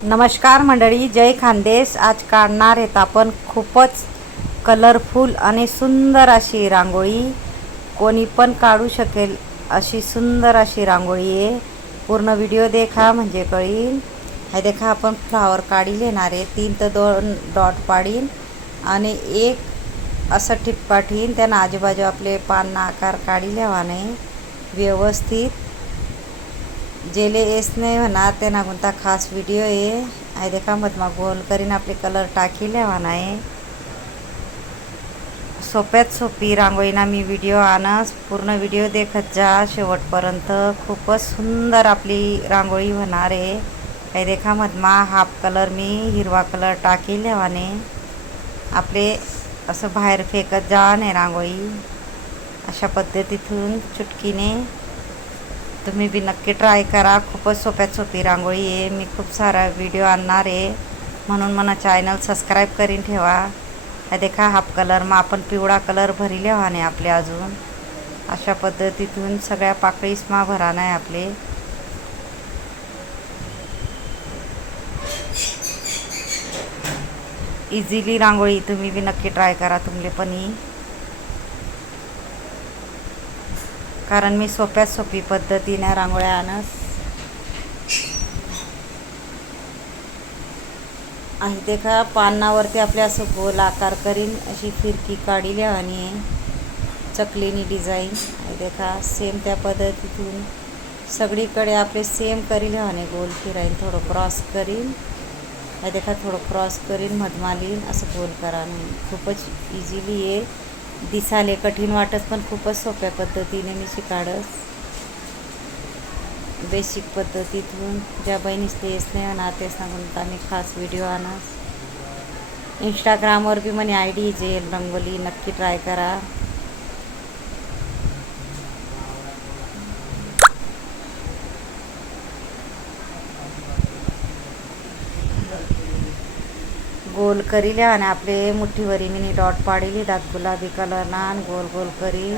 नमस्कार मंडळी, जय खानदेश. आज काढणार आहेत आपण खूपच कलरफुल आणि सुंदर अशी रांगोळी. कोणी पण काढू शकेल अशी सुंदर अशी रांगोळी आहे. पूर्ण व्हिडिओ देखा म्हणजे कळील. हे देखा आपण फ्लावर काढी लेणार आहे. 3 ते 2 डॉट पाडीन आणि एक असं टिप्पा ठेवीन. त्यानं आजूबाजू आपले पान आकार काढी लेवाने व्यवस्थित. जेले येस नाही होणार त्यांना कोणता खास व्हिडिओ आहे. आहे देखा मधमा गोल करीन आपले कलर टाकी लेवाना आहे. सोप्यात सोपी रांगोळीना मी व्हिडिओ आणस. पूर्ण व्हिडिओ देखत जा शेवटपर्यंत. खूपच सुंदर आपली रांगोळी होणार आहे. आहे देखा मधमा हाफ कलर मी हिरवा कलर टाकी लेवाने आपले असं बाहेर फेकत जा नाही रांगोळी. अशा पद्धतीतून चुटकीने तुम्ही बी नक्की ट्राय करा. खूपच सोप्यात सोपी रांगोळी आहे. मी खूप सारा व्हिडिओ आणणार आहे म्हणून मला चॅनल सबस्क्राईब करून ठेवा. हा देखा हाफ कलर मग आपण पिवळा कलर भरी लेवाने आपले अजून. अशा पद्धतीतून सगळ्या पाकळीसमा भराना आहे आपले. इझिली रांगोळी तुम्ही बी नक्की ट्राय करा तुमले पण. कारण मी सोप्यात सोपी पद्धतीने रांगोळ्या आणस आहे. देखा पानावरती आपल्या असं गोल आकार करीन अशी फिरकी काढी लेवानी आहे. चकलीनी डिझाईन आहे देखा. सेम त्या पद्धतीतून सगळीकडे आपले सेम करी लेवाने. गोल फिराईन थोडं क्रॉस करीन. आहे देखा थोडं क्रॉस करीन मधमालीन असं गोल करा. नाही खूपच इझिली आहे. दिसाले कठीण वाटत पण खूपच सोप्या पद्धतीने मी शिकाडस. बेसिक पद्धतीतून ज्या बहिणीस ते येस नाही होणार तेच म्हणता मी खास व्हिडिओ आणस. इंस्टाग्रामवर बी म्हणे ID जेल रंगोली नक्की ट्राय करा. गोल करी लिहा आणि आपले मुठीवरी मिनी डॉट पाडीली दात गुलाबी कलरना आणि गोल गोल करी.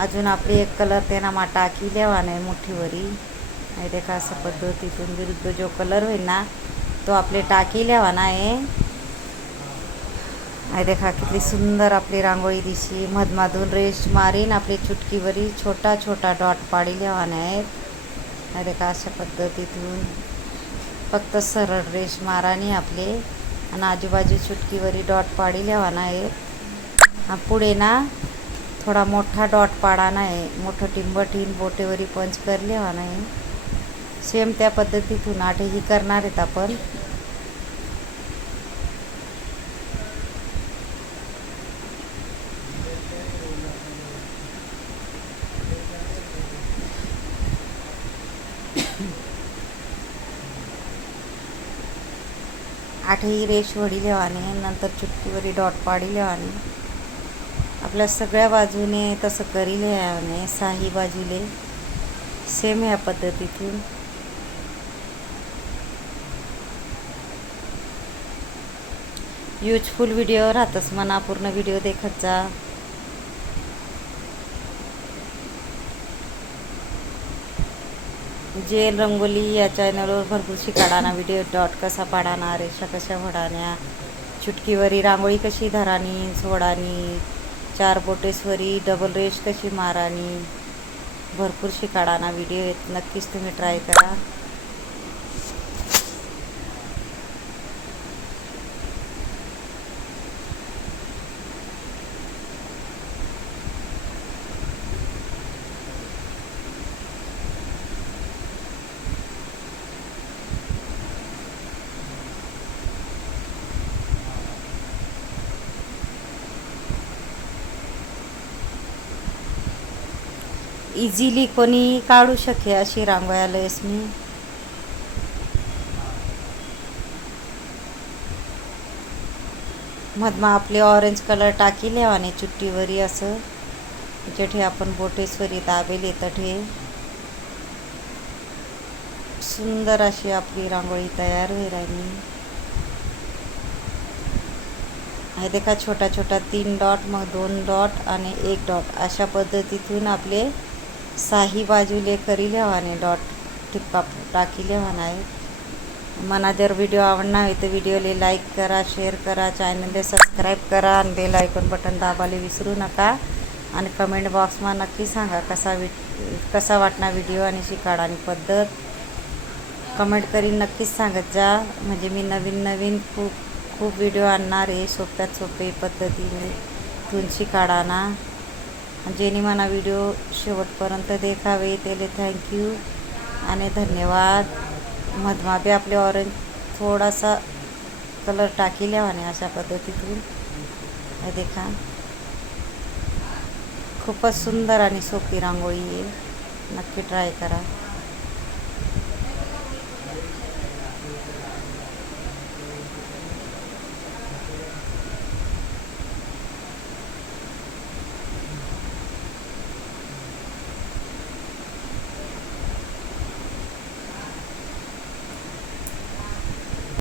अजून आपले एक कलर त्यांना मा टाकी लेवा नाही मुठीवरी. आहे देखा असं पद्धतीतून विरुद्ध जो कलर होईल ना तो आपले टाकी लेवाना आहे. आहे देखा किती सुंदर आपली रांगोळी दिशी. मधमाधून रेश मारीन आपली चुटकीवरी छोटा छोटा डॉट पाडी लेवाना आहेत. आहे देखा अशा पद्धतीतून फक्त सरळ रेश मारानी आपले आणि आजूबाजू चुटकीवरी डॉट पाडी लेवाना आहे. पुढे ना थोडा मोठा डॉट पाडाना आहे. मोठं टिंबटीन बोटेवरी पंच कर लेवाना आहे. सेम त्या पद्धतीतून आठही करणार आहेत आपण. आठही रेश वडी लेवाने नंतर चुटकीवरी डॉट पाडी लेवाने. आपल्या सगळ्या बाजूने तसं करी लेवाने. साही बाजूले सेम ह्या पद्धतीतून. यूजफुल व्हिडिओ राहतच म्हणा. पूर्ण व्हिडिओ देखत जा. जेल रंगोली या चॅनलवर भरपूर शिकाडाना व्हिडिओ. डॉट कसा पाडाना, रेषा कशा वडान्या, चुटकीवरी रांगोळी कशी धरानी सोडानी, 4 बोटेसवरी डबल रेश कशी मारानी, भरपूर शिकाडाना व्हिडिओ आहेत. नक्कीच तुम्ही ट्राय करा. इझिली कोणी काढू शके अशी रांगोळी आलोयस मी. मधमा आपले ऑरेंज कलर टाकी लेवाने चुट्टीवरी असं जेठे आपण बोटेसवरी दाबेले तठे सुंदर अशी आपली रांगोळी तयार होईल राहिली. हे देखा छोटा छोटा 3 डॉट मग 2 डॉट आणि 1 डॉट अशा पद्धतीतून आपले साही बाजूले करी लेवाने डॉट टिप्पा टाकी लेवाना आहे. मला जर व्हिडिओ आवडला आहे तर व्हिडिओला लाईक करा, शेअर करा, चॅनलला सबस्क्राईब करा आणि बेल आयकॉन बटन दाबायला विसरू नका. आणि कमेंट बॉक्समध्ये नक्की सांगा कसा वाटणार व्हिडिओ आणि शिकाडानी पद्धत. कमेंट करीन नक्कीच सांगत जा, म्हणजे मी नवीन खूप व्हिडिओ आणणार आहे सोप्यात सोपे पद्धतीने तुळशी काढाना. जेणे मला व्हिडिओ शेवटपर्यंत देखावे त्याला थँक्यू आणि धन्यवाद. मधमाबी आपले ऑरेंज थोडासा कलर टाकील्या आणि अशा पद्धतीतून हे देखा. खूपच सुंदर आणि सोपी रांगोळी आहे, नक्की ट्राय करा.